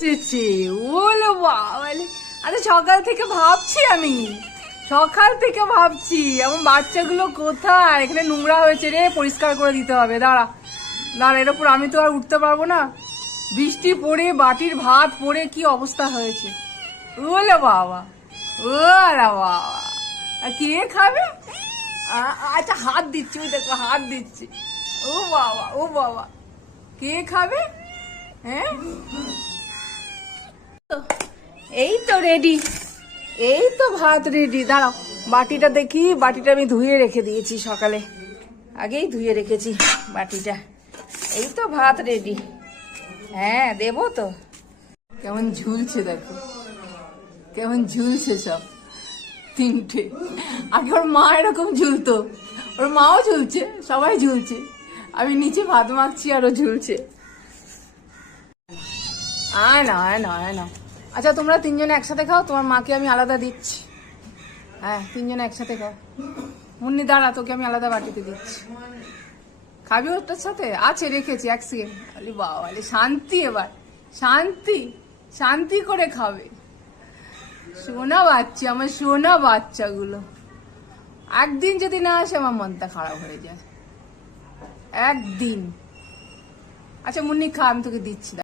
ওলো বাবালে, আরে সকাল থেকে ভাবছি আমার বাচ্চাগুলো কোথায়, এখানে নোংরা হয়েছে রে, পরিষ্কার করে দিতে হবে। দাঁড়া দাঁড়া, এর উপর আমি তো আর উঠতে পারবো না, বৃষ্টি পড়ে বাটির ভাত পড়ে কি অবস্থা হয়েছে। ওলে বাবা, ওরা বাবা, আর কে খাবে? আচ্ছা হাত দিচ্ছি, ওই দেখো হাত দিচ্ছি। ও বাবা, ও বাবা, কে খাবে? হ্যাঁ, এই তো রেডি, এই তো ভাত রেডি। দাঁড়াও, বাটিটা দেখি, বাটিটা আমি ধুয়ে রেখে দিয়েছি সকালে, আগেই ধুয়ে রেখেছি বাটিটা। এই তো ভাত রেডি, হ্যাঁ দেবো তো। কেমন ঝুলছে দেখো, কেমন ঝুলছে সব তিনটে। আগে ওর মা এরকম ঝুলতো, ওর মাও ঝুলছে, সবাই ঝুলছে, আমি নিচে ভাত মাখছি আর ও ঝুলছে। আয় না, আয় না, আয় না। আচ্ছা তোমরা তিনজনে একসাথে খাও, তোমার মাকে আমি আলাদা দিচ্ছি। হ্যাঁ তিনজনে একসাথে খাও। মুন্নি দাঁড়া, তোকে আমি আলাদা বাটিতে দিচ্ছি। খাবি ওটার সাথে? আছে, রেখেছি, এক সেকেন্ড। আরে বাবা, শান্তি, এবার শান্তি, শান্তি করে খাবে। সোনা বাচ্চা, আমার সোনা বাচ্চাগুলো। একদিন যদি না আসে আমার মনটা খারাপ হয়ে যায়, একদিন। আচ্ছা মুন্নি খা, আমি তোকে দিচ্ছি।